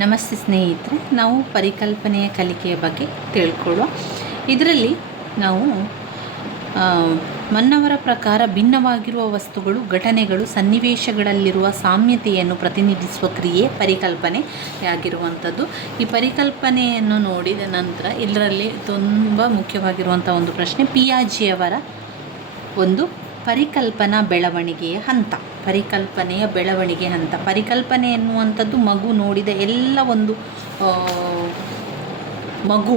ನಮಸ್ತೆ ಸ್ನೇಹಿತರೆ, ನಾವು ಪರಿಕಲ್ಪನೆಯ ಕಲಿಕೆಯ ಬಗ್ಗೆ ತಿಳ್ಕೊಳ್ಳುವ. ಇದರಲ್ಲಿ ನಾವು ಮನ್ನವರ ಪ್ರಕಾರ ಭಿನ್ನವಾಗಿರುವ ವಸ್ತುಗಳು, ಘಟನೆಗಳು, ಸನ್ನಿವೇಶಗಳಲ್ಲಿರುವ ಸಾಮ್ಯತೆಯನ್ನು ಪ್ರತಿನಿಧಿಸುವ ಕ್ರಿಯೆ ಪರಿಕಲ್ಪನೆಯಾಗಿರುವಂಥದ್ದು. ಈ ಪರಿಕಲ್ಪನೆಯನ್ನು ನೋಡಿದ ನಂತರ ಇದರಲ್ಲಿ ತುಂಬ ಮುಖ್ಯವಾಗಿರುವಂಥ ಒಂದು ಪ್ರಶ್ನೆ, ಪಿಯಾಜೆಯವರ ಒಂದು ಪರಿಕಲ್ಪನಾ ಬೆಳವಣಿಗೆಯ ಹಂತ. ಪರಿಕಲ್ಪನೆಯ ಬೆಳವಣಿಗೆ ಹಂತ. ಪರಿಕಲ್ಪನೆ ಎನ್ನುವಂಥದ್ದು ಮಗು ನೋಡಿದ ಎಲ್ಲ ಒಂದು ಮಗು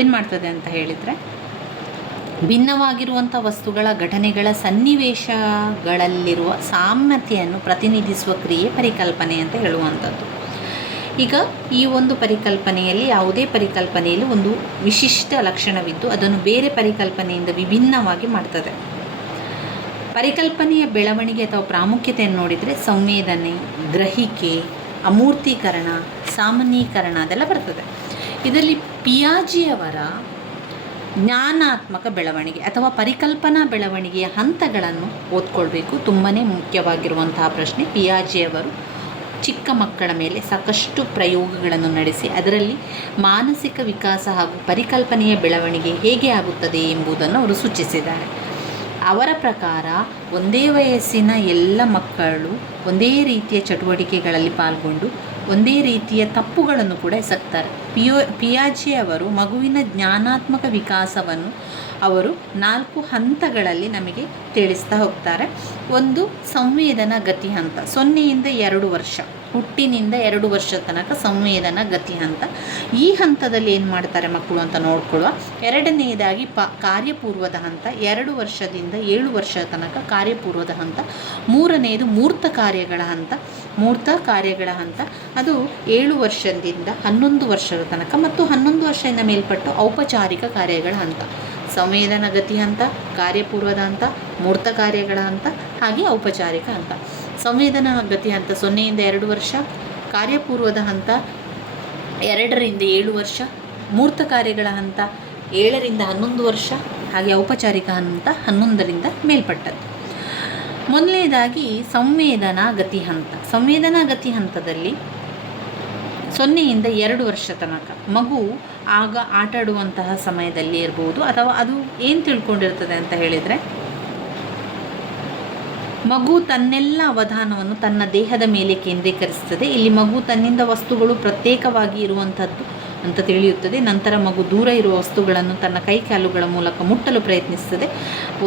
ಏನು ಮಾಡ್ತದೆ ಅಂತ ಹೇಳಿದರೆ, ಭಿನ್ನವಾಗಿರುವಂಥ ವಸ್ತುಗಳ, ಘಟನೆಗಳ, ಸನ್ನಿವೇಶಗಳಲ್ಲಿರುವ ಸಾಮ್ಯತೆಯನ್ನು ಪ್ರತಿನಿಧಿಸುವ ಕ್ರಿಯೆ ಪರಿಕಲ್ಪನೆ ಅಂತ ಹೇಳುವಂಥದ್ದು. ಈಗ ಈ ಒಂದು ಪರಿಕಲ್ಪನೆಯಲ್ಲಿ, ಯಾವುದೇ ಪರಿಕಲ್ಪನೆಯಲ್ಲಿ ಒಂದು ವಿಶಿಷ್ಟ ಲಕ್ಷಣವಿದ್ದು ಅದನ್ನು ಬೇರೆ ಪರಿಕಲ್ಪನೆಯಿಂದ ವಿಭಿನ್ನವಾಗಿ ಮಾಡ್ತದೆ. ಪರಿಕಲ್ಪನೆಯ ಬೆಳವಣಿಗೆ ಅಥವಾ ಪ್ರಾಮುಖ್ಯತೆಯನ್ನು ನೋಡಿದರೆ ಸಂವೇದನೆ, ಗ್ರಹಿಕೆ, ಅಮೂರ್ತೀಕರಣ, ಸಾಮಾನ್ಯೀಕರಣ ಅದೆಲ್ಲ ಬರ್ತದೆ. ಇದರಲ್ಲಿ ಪಿಯಾಜೆಯವರ ಜ್ಞಾನಾತ್ಮಕ ಬೆಳವಣಿಗೆ ಅಥವಾ ಪರಿಕಲ್ಪನಾ ಬೆಳವಣಿಗೆಯ ಹಂತಗಳನ್ನು ಓದ್ಕೊಳ್ಬೇಕು. ತುಂಬಾ ಮುಖ್ಯವಾಗಿರುವಂತಹ ಪ್ರಶ್ನೆ. ಪಿಯಾಜೆಯವರು ಚಿಕ್ಕ ಮಕ್ಕಳ ಮೇಲೆ ಸಾಕಷ್ಟು ಪ್ರಯೋಗಗಳನ್ನು ನಡೆಸಿ ಅದರಲ್ಲಿ ಮಾನಸಿಕ ವಿಕಾಸ ಹಾಗೂ ಪರಿಕಲ್ಪನೆಯ ಬೆಳವಣಿಗೆ ಹೇಗೆ ಆಗುತ್ತದೆ ಎಂಬುದನ್ನು ಅವರು ಸೂಚಿಸಿದ್ದಾರೆ. ಅವರ ಪ್ರಕಾರ ಒಂದೇ ವಯಸ್ಸಿನ ಎಲ್ಲ ಮಕ್ಕಳು ಒಂದೇ ರೀತಿಯ ಚಟುವಟಿಕೆಗಳಲ್ಲಿ ಪಾಲ್ಗೊಂಡು ಒಂದೇ ರೀತಿಯ ತಪ್ಪುಗಳನ್ನು ಕೂಡ ಎಸಗ್ತಾರೆ. ಪಿಯಾಜೆ ಮಗುವಿನ ಜ್ಞಾನಾತ್ಮಕ ವಿಕಾಸವನ್ನು ಅವರು 4 ಹಂತಗಳಲ್ಲಿ ನಮಗೆ ತಿಳಿಸ್ತಾ ಹೋಗ್ತಾರೆ. ಒಂದು ಸಂವೇದನಾ ಗತಿ ಹಂತ, 0ಯಿಂದ 2 ವರ್ಷ, ಹುಟ್ಟಿನಿಂದ 2 ವರ್ಷದ ತನಕ ಸಂವೇದನಾ ಗತಿ ಹಂತ. ಈ ಹಂತದಲ್ಲಿ ಏನು ಮಾಡ್ತಾರೆ ಮಕ್ಕಳು ಅಂತ ನೋಡ್ಕೊಳ್ಳುವ. ಎರಡನೆಯದಾಗಿ ಕಾರ್ಯಪೂರ್ವದ ಹಂತ, 2 ವರ್ಷದಿಂದ 7 ವರ್ಷದ ತನಕ ಕಾರ್ಯಪೂರ್ವದ ಹಂತ. ಮೂರನೆಯದು ಮೂರ್ತ ಕಾರ್ಯಗಳ ಹಂತ. ಮೂರ್ತ ಕಾರ್ಯಗಳ ಹಂತ ಅದು 7 ವರ್ಷದಿಂದ 11 ವರ್ಷದ ತನಕ ಮತ್ತು 11 ವರ್ಷದಿಂದ ಮೇಲ್ಪಟ್ಟು ಔಪಚಾರಿಕ ಕಾರ್ಯಗಳ ಹಂತ. ಸಂವೇದನಾ ಗತಿ ಹಂತ, ಕಾರ್ಯಪೂರ್ವದ ಹಂತ, ಮೂರ್ತ ಕಾರ್ಯಗಳ ಹಂತ, ಹಾಗೆ ಔಪಚಾರಿಕ ಹಂತ. ಸಂವೇದನಾ ಗತಿ ಹಂತ 0ಯಿಂದ 2 ವರ್ಷ, ಕಾರ್ಯಪೂರ್ವದ ಹಂತ 2ರಿಂದ 7 ವರ್ಷ, ಮೂರ್ತ ಕಾರ್ಯಗಳ ಹಂತ 7ರಿಂದ 11 ವರ್ಷ, ಹಾಗೆ ಔಪಚಾರಿಕ ಹಂತ 11ರಿಂದ ಮೇಲ್ಪಟ್ಟದ್ದು. ಮೊದಲನೇದಾಗಿ ಸಂವೇದನಾ ಗತಿ ಹಂತ. ಸಂವೇದನಾ ಗತಿ ಹಂತದಲ್ಲಿ 0ಯಿಂದ 2 ವರ್ಷ ತನಕ ಮಗು ಆಗ ಆಟಾಡುವಂತಹ ಸಮಯದಲ್ಲಿ ಇರ್ಬೋದು, ಅಥವಾ ಅದು ಏನು ತಿಳ್ಕೊಂಡಿರ್ತದೆ ಅಂತ ಹೇಳಿದರೆ, ಮಗು ತನ್ನೆಲ್ಲ ಅವಧಾನವನ್ನು ತನ್ನ ದೇಹದ ಮೇಲೆ ಕೇಂದ್ರೀಕರಿಸ್ತದೆ. ಇಲ್ಲಿ ಮಗು ತನ್ನಿಂದ ವಸ್ತುಗಳು ಪ್ರತ್ಯೇಕವಾಗಿ ಇರುವಂಥದ್ದು ಅಂತ ತಿಳಿಯುತ್ತದೆ. ನಂತರ ಮಗು ದೂರ ಇರುವ ವಸ್ತುಗಳನ್ನು ತನ್ನ ಕೈಕಾಲುಗಳ ಮೂಲಕ ಮುಟ್ಟಲು ಪ್ರಯತ್ನಿಸ್ತದೆ.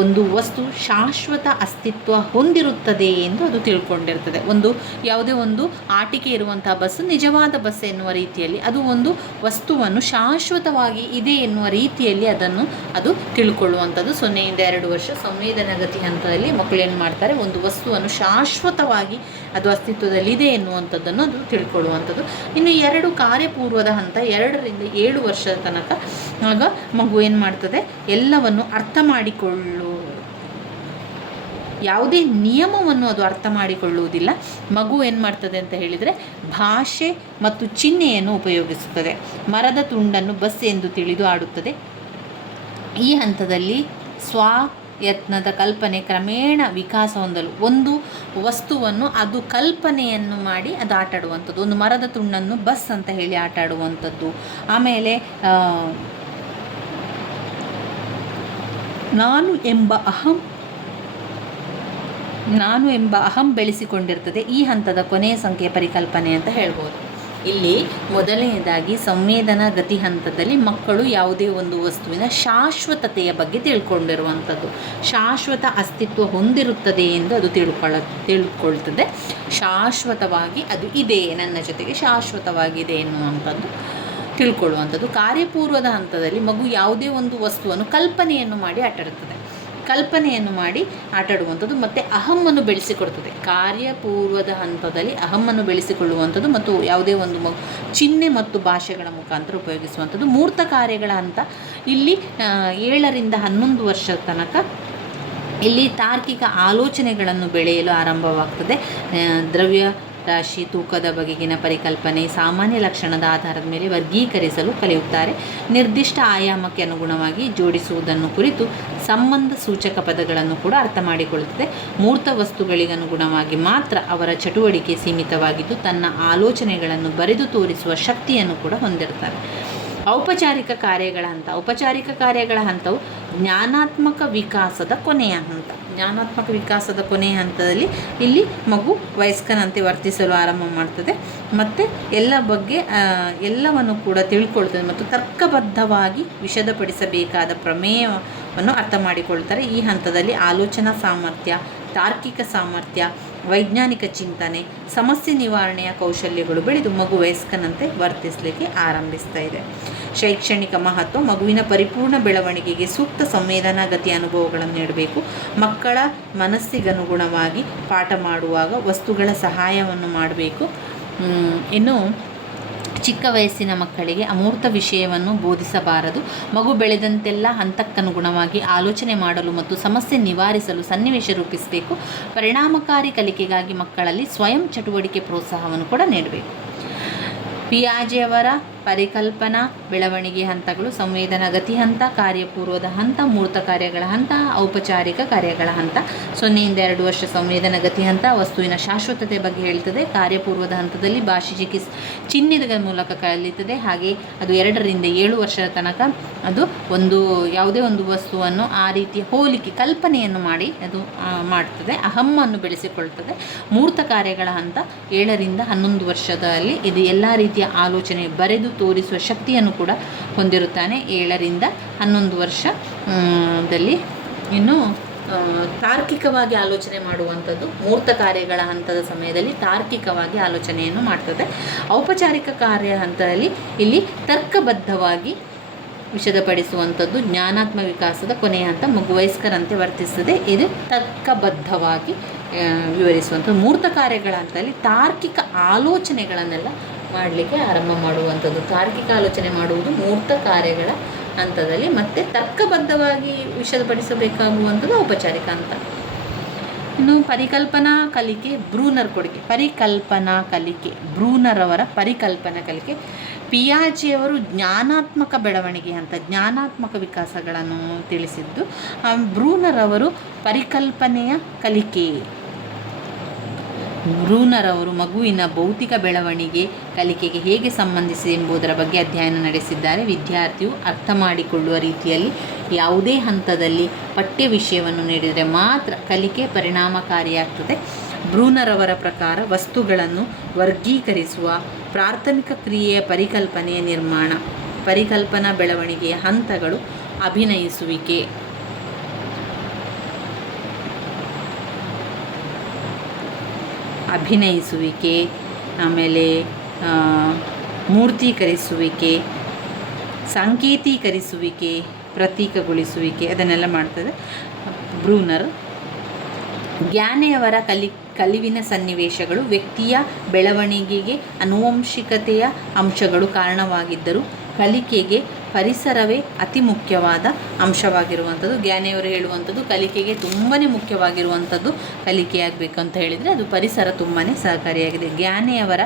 ಒಂದು ವಸ್ತು ಶಾಶ್ವತ ಅಸ್ತಿತ್ವ ಹೊಂದಿರುತ್ತದೆ ಎಂದು ಅದು ತಿಳ್ಕೊಂಡಿರ್ತದೆ. ಯಾವುದೇ ಒಂದು ಆಟಿಕೆ ಇರುವಂತಹ ಬಸ್ ನಿಜವಾದ ಬಸ್ ಎನ್ನುವ ರೀತಿಯಲ್ಲಿ, ಅದು ಒಂದು ವಸ್ತುವನ್ನು ಶಾಶ್ವತವಾಗಿ ಇದೆ ಎನ್ನುವ ರೀತಿಯಲ್ಲಿ ಅದು ತಿಳ್ಕೊಳ್ಳುವಂಥದ್ದು. 0ಯಿಂದ 2 ವರ್ಷ ಸಂವೇದನಾಗತಿ ಹಂತದಲ್ಲಿ ಮಕ್ಕಳು ಏನು ಮಾಡ್ತಾರೆ, ಒಂದು ವಸ್ತುವನ್ನು ಶಾಶ್ವತವಾಗಿ ಅದು ಅಸ್ತಿತ್ವದಲ್ಲಿದೆ ಎನ್ನುವಂಥದ್ದನ್ನು ಅದು ತಿಳ್ಕೊಳ್ಳುವಂಥದ್ದು. ಇನ್ನು 2 ಕಾರ್ಯಪೂರ್ವದ ಹಂತ, 2ರಿಂದ 7 ವರ್ಷದ ತನಕ ಆಗ ಮಗು ಏನು ಮಾಡ್ತದೆ, ಎಲ್ಲವನ್ನು ಅರ್ಥ ಯಾವುದೇ ನಿಯಮವನ್ನು ಅದು ಅರ್ಥ ಮಾಡಿಕೊಳ್ಳುವುದಿಲ್ಲ. ಮಗು ಏನು ಮಾಡ್ತದೆ ಅಂತ ಹೇಳಿದರೆ, ಭಾಷೆ ಮತ್ತು ಚಿಹ್ನೆಯನ್ನು ಉಪಯೋಗಿಸುತ್ತದೆ. ಮರದ ತುಂಡನ್ನು ಬಸ್ ಎಂದು ತಿಳಿದು ಆಡುತ್ತದೆ. ಈ ಹಂತದಲ್ಲಿ ಯತ್ನದ ಕಲ್ಪನೆ ಕ್ರಮೇಣ ವಿಕಾಸ ಹೊಂದಲು ಒಂದು ವಸ್ತುವನ್ನು ಅದು ಕಲ್ಪನೆಯನ್ನು ಮಾಡಿ ಅದು ಆಟಾಡುವಂಥದ್ದು. ಒಂದು ಮರದ ತುಂಡನ್ನು ಬಸ್ ಅಂತ ಹೇಳಿ ಆಟಾಡುವಂಥದ್ದು. ಆಮೇಲೆ ನಾನು ಎಂಬ ಅಹಂ ಬೆಳೆಸಿಕೊಂಡಿರ್ತದೆ. ಈ ಹಂತದ ಕೊನೆಯ ಸಂಖ್ಯೆಯ ಪರಿಕಲ್ಪನೆ ಅಂತ ಹೇಳ್ಬೋದು. ಇಲ್ಲಿ ಮೊದಲನೆಯದಾಗಿ ಸಂವೇದನಾ ಗತಿ ಹಂತದಲ್ಲಿ ಮಕ್ಕಳು ಯಾವುದೇ ಒಂದು ವಸ್ತುವಿನ ಶಾಶ್ವತತೆಯ ಬಗ್ಗೆ ತಿಳ್ಕೊಂಡಿರುವಂಥದ್ದು. ಶಾಶ್ವತ ಅಸ್ತಿತ್ವ ಹೊಂದಿರುತ್ತದೆ ಎಂದು ಅದು ತಿಳ್ಕೊಳ್ತದೆ. ಶಾಶ್ವತವಾಗಿ ಅದು ಇದೆ, ನನ್ನ ಜೊತೆಗೆ ಶಾಶ್ವತವಾಗಿದೆ ಎನ್ನುವಂಥದ್ದು ತಿಳ್ಕೊಳ್ಳುವಂಥದ್ದು. ಕಾರ್ಯಪೂರ್ವದ ಹಂತದಲ್ಲಿ ಮಗು ಯಾವುದೇ ಒಂದು ವಸ್ತುವನ್ನು ಕಲ್ಪನೆಯನ್ನು ಮಾಡಿ ಆಟಾಡುವಂಥದ್ದು ಮತ್ತು ಅಹಮ್ಮನ್ನು ಬೆಳೆಸಿಕೊಡ್ತದೆ. ಕಾರ್ಯಪೂರ್ವದ ಹಂತದಲ್ಲಿ ಅಹಮ್ಮನ್ನು ಬೆಳೆಸಿಕೊಳ್ಳುವಂಥದ್ದು ಮತ್ತು ಯಾವುದೇ ಒಂದು ಚಿಹ್ನೆ ಮತ್ತು ಭಾಷೆಗಳ ಮುಖಾಂತರ ಉಪಯೋಗಿಸುವಂಥದ್ದು. ಮೂರ್ತ ಕಾರ್ಯಗಳ ಹಂತ ಇಲ್ಲಿ 7ರಿಂದ 11 ವರ್ಷದ ತನಕ ಇಲ್ಲಿ ತಾರ್ಕಿಕ ಆಲೋಚನೆಗಳನ್ನು ಬೆಳೆಯಲು ಆರಂಭವಾಗ್ತದೆ. ದ್ರವ್ಯ ರಾಶಿ, ತೂಕದ ಬಗೆಗಿನ ಪರಿಕಲ್ಪನೆ, ಸಾಮಾನ್ಯ ಲಕ್ಷಣದ ಆಧಾರದ ಮೇಲೆ ವರ್ಗೀಕರಿಸಲು ಕಲಿಯುತ್ತಾರೆ. ನಿರ್ದಿಷ್ಟ ಆಯಾಮಕ್ಕೆ ಅನುಗುಣವಾಗಿ ಜೋಡಿಸುವುದನ್ನು ಕುರಿತು ಸಂಬಂಧ ಸೂಚಕ ಪದಗಳನ್ನು ಕೂಡ ಅರ್ಥ ಮಾಡಿಕೊಳ್ಳುತ್ತದೆ. ಮೂರ್ತ ವಸ್ತುಗಳಿಗನುಗುಣವಾಗಿ ಮಾತ್ರ ಅವರ ಚಟುವಟಿಕೆ ಸೀಮಿತವಾಗಿದ್ದು ತನ್ನ ಆಲೋಚನೆಗಳನ್ನು ಬರೆದು ತೋರಿಸುವ ಶಕ್ತಿಯನ್ನು ಕೂಡ ಹೊಂದಿರ್ತಾರೆ. ಔಪಚಾರಿಕ ಕಾರ್ಯಗಳ ಹಂತ. ಔಪಚಾರಿಕ ಕಾರ್ಯಗಳ ಹಂತವು ಜ್ಞಾನಾತ್ಮಕ ವಿಕಾಸದ ಕೊನೆಯ ಹಂತ. ಜ್ಞಾನಾತ್ಮಕ ವಿಕಾಸದ ಕೊನೆಯ ಹಂತದಲ್ಲಿ ಇಲ್ಲಿ ಮಗು ವಯಸ್ಕನಂತೆ ವರ್ತಿಸಲು ಆರಂಭ ಮಾಡ್ತದೆ ಮತ್ತು ಎಲ್ಲವನ್ನು ಕೂಡ ತಿಳ್ಕೊಳ್ತದೆ ಮತ್ತು ತರ್ಕಬದ್ಧವಾಗಿ ವಿಶದಪಡಿಸಬೇಕಾದ ಪ್ರಮೇಯವನ್ನು ಅರ್ಥ ಮಾಡಿಕೊಳ್ತಾರೆ. ಈ ಹಂತದಲ್ಲಿ ಆಲೋಚನಾ ಸಾಮರ್ಥ್ಯ, ತಾರ್ಕಿಕ ಸಾಮರ್ಥ್ಯ, ವೈಜ್ಞಾನಿಕ ಚಿಂತನೆ, ಸಮಸ್ಯೆ ನಿವಾರಣೆಯ ಕೌಶಲ್ಯಗಳು ಬೆಳೆದು ಮಗು ವಯಸ್ಕನಂತೆ ವರ್ತಿಸಲಿಕ್ಕೆ ಆರಂಭಿಸ್ತಾ ಇದೆ. ಶೈಕ್ಷಣಿಕ ಮಹತ್ವ. ಮಗುವಿನ ಪರಿಪೂರ್ಣ ಬೆಳವಣಿಗೆಗೆ ಸೂಕ್ತ ಸಂವೇದನಾಗತಿ ಅನುಭವಗಳನ್ನು ನೀಡಬೇಕು. ಮಕ್ಕಳ ಮನಸ್ಸಿಗನುಗುಣವಾಗಿ ಪಾಠ ಮಾಡುವಾಗ ವಸ್ತುಗಳ ಸಹಾಯವನ್ನು ಮಾಡಬೇಕು. ಇನ್ನು ಚಿಕ್ಕ ವಯಸ್ಸಿನ ಮಕ್ಕಳಿಗೆ ಅಮೂರ್ತ ವಿಷಯವನ್ನು ಬೋಧಿಸಬಾರದು. ಮಗು ಬೆಳೆದಂತೆಲ್ಲ ಹಂತಕ್ಕನುಗುಣವಾಗಿ ಆಲೋಚನೆ ಮಾಡಲು ಮತ್ತು ಸಮಸ್ಯೆ ನಿವಾರಿಸಲು ಸನ್ನಿವೇಶ ರೂಪಿಸಬೇಕು. ಪರಿಣಾಮಕಾರಿ ಕಲಿಕೆಗಾಗಿ ಮಕ್ಕಳಲ್ಲಿ ಸ್ವಯಂ ಚಟುವಟಿಕೆ ಪ್ರೋತ್ಸಾಹವನ್ನು ಕೂಡ ನೀಡಬೇಕು. ಪಿಯಾಜೆಯವರ ಪರಿಕಲ್ಪನಾ ಬೆಳವಣಿಗೆ ಹಂತಗಳು: ಸಂವೇದನಾ ಗತಿ ಹಂತ, ಕಾರ್ಯಪೂರ್ವದ ಹಂತ, ಮೂರ್ತ ಕಾರ್ಯಗಳ ಹಂತ, ಔಪಚಾರಿಕ ಕಾರ್ಯಗಳ ಹಂತ. 0 2 ವರ್ಷ ಸಂವೇದನಾ ಗತಿ ಹಂತ ವಸ್ತುವಿನ ಶಾಶ್ವತತೆ ಬಗ್ಗೆ ಹೇಳ್ತದೆ. ಕಾರ್ಯಪೂರ್ವದ ಹಂತದಲ್ಲಿ ಭಾಷೆ ಚಿಹ್ನೆಗಳ ಮೂಲಕ ಕಲಿಯುತ್ತದೆ. ಹಾಗೆ ಅದು 2 ರಿಂದ 7 ವರ್ಷದ ತನಕ ಅದು ಯಾವುದೇ ಒಂದು ವಸ್ತುವನ್ನು ಆ ರೀತಿಯ ಹೋಲಿಕೆ ಕಲ್ಪನೆಯನ್ನು ಮಾಡಿ ಅದು ಮಾಡ್ತದೆ, ಅಹಮ್ಮನ್ನು ಬೆಳೆಸಿಕೊಳ್ತದೆ. ಮೂರ್ತ ಕಾರ್ಯಗಳ ಹಂತ 7 ರಿಂದ 11 ವರ್ಷದಲ್ಲಿ ಇದು ಎಲ್ಲ ರೀತಿಯ ಆಲೋಚನೆ ಬರೆದು ತೋರಿಸುವ ಶಕ್ತಿಯನ್ನು ಕೂಡ ಹೊಂದಿರುತ್ತಾನೆ 7 ರಿಂದ 11 ವರ್ಷದಲ್ಲಿ. ಇನ್ನು ತಾರ್ಕಿಕವಾಗಿ ಆಲೋಚನೆ ಮಾಡುವಂಥದ್ದು ಮೂರ್ತ ಕಾರ್ಯಗಳ ಹಂತದ ಸಮಯದಲ್ಲಿ ತಾರ್ಕಿಕವಾಗಿ ಆಲೋಚನೆಯನ್ನು ಮಾಡ್ತದೆ. ಔಪಚಾರಿಕ ಕಾರ್ಯ ಹಂತದಲ್ಲಿ ಇಲ್ಲಿ ತರ್ಕಬದ್ಧವಾಗಿ ವಿಶದಪಡಿಸುವಂಥದ್ದು ಜ್ಞಾನಾತ್ಮಕ ವಿಕಾಸದ ಕೊನೆಯ ಹಂತ. ಮಗು ವಯಸ್ಕರಂತೆ ವರ್ತಿಸ್ತದೆ, ಇದು ತರ್ಕಬದ್ಧವಾಗಿ ವಿವರಿಸುವಂಥದ್ದು. ಮೂರ್ತ ಕಾರ್ಯಗಳ ಹಂತದಲ್ಲಿ ತಾರ್ಕಿಕ ಆಲೋಚನೆಗಳನ್ನೆಲ್ಲ ಮಾಡಲಿಕ್ಕೆ ಆರಂಭ ಮಾಡುವಂಥದ್ದು. ತಾರ್ಕಿಕ ಆಲೋಚನೆ ಮಾಡುವುದು ಮೂರ್ತ ಕಾರ್ಯಗಳ ಹಂತದಲ್ಲಿ, ಮತ್ತು ತರ್ಕಬದ್ಧವಾಗಿ ವಿಷದಪಡಿಸಬೇಕಾಗುವಂಥದ್ದು ಔಪಚಾರಿಕ ಹಂತ. ಇನ್ನು ಪರಿಕಲ್ಪನಾ ಕಲಿಕೆ, ಬ್ರೂನರ್ ಕೊಡುಗೆ. ಪರಿಕಲ್ಪನಾ ಕಲಿಕೆ, ಬ್ರೂನರ್ ಅವರ ಪರಿಕಲ್ಪನಾ ಕಲಿಕೆ. ಪಿಯಾಜೆಯವರು ಜ್ಞಾನಾತ್ಮಕ ಬೆಳವಣಿಗೆ ಹಂತ, ಜ್ಞಾನಾತ್ಮಕ ವಿಕಾಸಗಳನ್ನು ತಿಳಿಸಿದ್ದು. ಬ್ರೂನರ್ ಅವರು ಪರಿಕಲ್ಪನೆಯ ಕಲಿಕೆ. ಬ್ರೂನರ್ ಅವರು ಮಗುವಿನ ಭೌತಿಕ ಬೆಳವಣಿಗೆ ಕಲಿಕೆಗೆ ಹೇಗೆ ಸಂಬಂಧಿಸಿದೆ ಎಂಬುದರ ಬಗ್ಗೆ ಅಧ್ಯಯನ ನಡೆಸಿದ್ದಾರೆ. ವಿದ್ಯಾರ್ಥಿಯು ಅರ್ಥ ಮಾಡಿಕೊಳ್ಳುವ ರೀತಿಯಲ್ಲಿ ಯಾವುದೇ ಹಂತದಲ್ಲಿ ಪಠ್ಯ ವಿಷಯವನ್ನು ನೀಡಿದರೆ ಮಾತ್ರ ಕಲಿಕೆ ಪರಿಣಾಮಕಾರಿಯಾಗ್ತದೆ. ಬ್ರೂನರ್ ಅವರ ಪ್ರಕಾರ ವಸ್ತುಗಳನ್ನು ವರ್ಗೀಕರಿಸುವ ಪ್ರಾಥಮಿಕ ಕ್ರಿಯೆಯ ಪರಿಕಲ್ಪನೆಯ ನಿರ್ಮಾಣ. ಪರಿಕಲ್ಪನಾ ಬೆಳವಣಿಗೆಯ ಹಂತಗಳು: ಅಭಿನಯಿಸುವಿಕೆ, ಆಮೇಲೆ ಮೂರ್ತೀಕರಿಸುವಿಕೆ, ಸಾಂಕೇತೀಕರಿಸುವಿಕೆ, ಪ್ರತೀಕಗೊಳಿಸುವಿಕೆ, ಅದನ್ನೆಲ್ಲ ಮಾಡ್ತದೆ ಬ್ರೂನರ್. ಜ್ಞಾನೆಯವರ ಕಲಿವಿನ ಸನ್ನಿವೇಶಗಳು. ವ್ಯಕ್ತಿಯ ಬೆಳವಣಿಗೆಗೆ ಆನುವಂಶಿಕತೆಯ ಅಂಶಗಳು ಕಾರಣವಾಗಿದ್ದರೂ ಕಲಿಕೆಗೆ ಪರಿಸರವೇ ಅತಿ ಮುಖ್ಯವಾದ ಅಂಶವಾಗಿರುವಂಥದ್ದು. ಜ್ಞಾನೆಯವರು ಹೇಳುವಂಥದ್ದು ಕಲಿಕೆಗೆ ತುಂಬಾ ಮುಖ್ಯವಾಗಿರುವಂಥದ್ದು ಕಲಿಕೆಯಾಗಬೇಕು ಅಂತ ಹೇಳಿದರೆ ಅದು ಪರಿಸರ ತುಂಬಾ ಸಹಕಾರಿಯಾಗಿದೆ. ಜ್ಞಾನೆಯವರ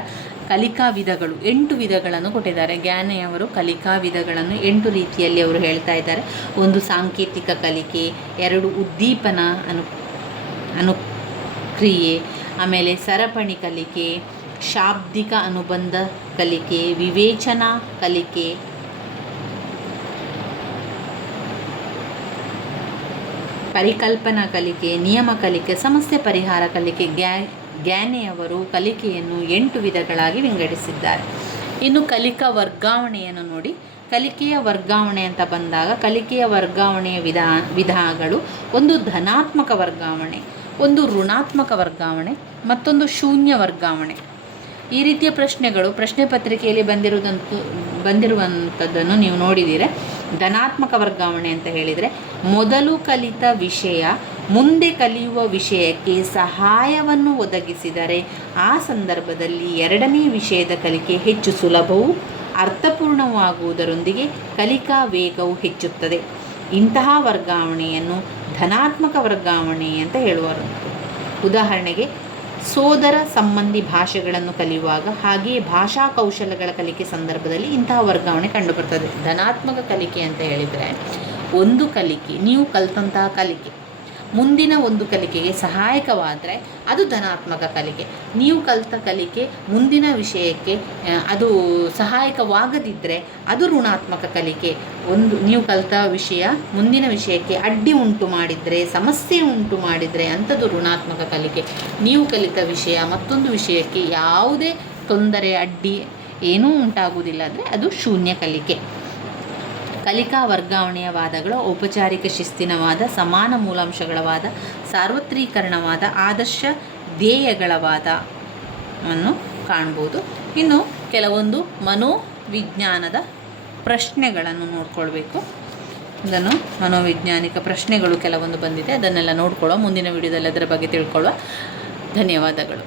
ಕಲಿಕಾ ವಿಧಗಳು 8 ವಿಧಗಳನ್ನು ಕೊಟ್ಟಿದ್ದಾರೆ. ಜ್ಞಾನೆಯವರು ಕಲಿಕಾ ವಿಧಗಳನ್ನು 8 ರೀತಿಯಲ್ಲಿ ಅವರು ಹೇಳ್ತಾ ಇದ್ದಾರೆ. 1 ಸಾಂಕೇತಿಕ ಕಲಿಕೆ, 2 ಉದ್ದೀಪನ ಅನುಕ್ರಿಯೆ, ಆಮೇಲೆ ಸರಪಣಿ ಕಲಿಕೆ, ಶಾಬ್ದಿಕ ಅನುಬಂಧ ಕಲಿಕೆ, ವಿವೇಚನಾ ಕಲಿಕೆ, ಪರಿಕಲ್ಪನಾ ಕಲಿಕೆ, ನಿಯಮ ಕಲಿಕೆ, ಸಮಸ್ಯೆ ಪರಿಹಾರ ಕಲಿಕೆ. ಜ್ಞಾನೆಯವರು ಕಲಿಕೆಯನ್ನು 8 ವಿಧಗಳಾಗಿ ವಿಂಗಡಿಸಿದ್ದಾರೆ. ಇನ್ನು ಕಲಿಕಾ ವರ್ಗಾವಣೆಯನ್ನು ನೋಡಿ. ಕಲಿಕೆಯ ವರ್ಗಾವಣೆ ಅಂತ ಬಂದಾಗ ಕಲಿಕೆಯ ವರ್ಗಾವಣೆಯ ವಿಧಗಳು: 1 ಧನಾತ್ಮಕ ವರ್ಗಾವಣೆ, 1 ಋಣಾತ್ಮಕ ವರ್ಗಾವಣೆ, ಮತ್ತೊಂದು ಶೂನ್ಯ ವರ್ಗಾವಣೆ. ಈ ರೀತಿಯ ಪ್ರಶ್ನೆಗಳು ಪ್ರಶ್ನೆ ಪತ್ರಿಕೆಯಲ್ಲಿ ಬಂದಿರುವಂಥದ್ದನ್ನು ನೀವು ನೋಡಿದ್ದೀರ. ಧನಾತ್ಮಕ ವರ್ಗಾವಣೆ ಅಂತ ಹೇಳಿದರೆ ಮೊದಲು ಕಲಿತ ವಿಷಯ ಮುಂದೆ ಕಲಿಯುವ ವಿಷಯಕ್ಕೆ ಸಹಾಯವನ್ನು ಒದಗಿಸಿದರೆ ಆ ಸಂದರ್ಭದಲ್ಲಿ 2ನೇ ವಿಷಯದ ಕಲಿಕೆ ಹೆಚ್ಚು ಸುಲಭವೂ ಅರ್ಥಪೂರ್ಣವಾಗುವುದರೊಂದಿಗೆ ಕಲಿಕಾ ವೇಗವು ಹೆಚ್ಚುತ್ತದೆ. ಇಂತಹ ವರ್ಗಾವಣೆಯನ್ನು ಧನಾತ್ಮಕ ವರ್ಗಾವಣೆ ಅಂತ ಹೇಳುವರು. ಉದಾಹರಣೆಗೆ ಸೋದರ ಸಂಬಂಧಿ ಭಾಷೆಗಳನ್ನು ಕಲಿಯುವಾಗ ಹಾಗೆಯೇ ಭಾಷಾ ಕೌಶಲ್ಯಗಳ ಕಲಿಕೆ ಸಂದರ್ಭದಲ್ಲಿ ಇಂತಹ ವರ್ಗಾವಣೆ ಕಂಡುಬರ್ತದೆ. ಧನಾತ್ಮಕ ಕಲಿಕೆ ಅಂತ ಹೇಳಿದರೆ ಒಂದು ಕಲಿಕೆ, ನೀವು ಕಲಿತಂತಹ ಕಲಿಕೆ ಮುಂದಿನ ಒಂದು ಕಲಿಕೆಗೆ ಸಹಾಯಕವಾದರೆ ಅದು ಧನಾತ್ಮಕ ಕಲಿಕೆ. ನೀವು ಕಲಿತ ಕಲಿಕೆ ಮುಂದಿನ ವಿಷಯಕ್ಕೆ ಅದು ಸಹಾಯಕವಾಗದಿದ್ದರೆ ಅದು ಋಣಾತ್ಮಕ ಕಲಿಕೆ. ನೀವು ಕಲಿತ ವಿಷಯ ಮುಂದಿನ ವಿಷಯಕ್ಕೆ ಅಡ್ಡಿ ಉಂಟು ಮಾಡಿದರೆ, ಸಮಸ್ಯೆ ಉಂಟು ಮಾಡಿದರೆ ಅಂಥದ್ದು ಋಣಾತ್ಮಕ ಕಲಿಕೆ. ನೀವು ಕಲಿತ ವಿಷಯ ಮತ್ತೊಂದು ವಿಷಯಕ್ಕೆ ಯಾವುದೇ ತೊಂದರೆ, ಅಡ್ಡಿ ಏನೂ ಉಂಟಾಗುವುದಿಲ್ಲ ಅಂದರೆ ಅದು ಶೂನ್ಯ ಕಲಿಕೆ. ಕಲಿಕಾ ವರ್ಗಾವಣೆಯ ವಾದಗಳು ಔಪಚಾರಿಕ ಶಿಸ್ತಿನ ವಾದ, ಸಮಾನ ಮೂಲಾಂಶಗಳ ವಾದ, ಸಾರ್ವತ್ರೀಕರಣವಾದ, ಆದರ್ಶ ಧ್ಯೇಯಗಳ ವಾದವನ್ನು ಕಾಣ್ಬೋದು. ಇನ್ನು ಕೆಲವೊಂದು ಮನೋವಿಜ್ಞಾನದ ಪ್ರಶ್ನೆಗಳನ್ನು ನೋಡ್ಕೊಳ್ಬೇಕು. ಇದನ್ನು ಮನೋವೈಜ್ಞಾನಿಕ ಪ್ರಶ್ನೆಗಳು ಕೆಲವೊಂದು ಬಂದಿದೆ, ಅದನ್ನೆಲ್ಲ ನೋಡ್ಕೊಳ್ಳೋ ಮುಂದಿನ ವಿಡಿಯೋದಲ್ಲಿ ಅದರ ಬಗ್ಗೆ ತಿಳ್ಕೊಳ್ಳುವ. ಧನ್ಯವಾದಗಳು.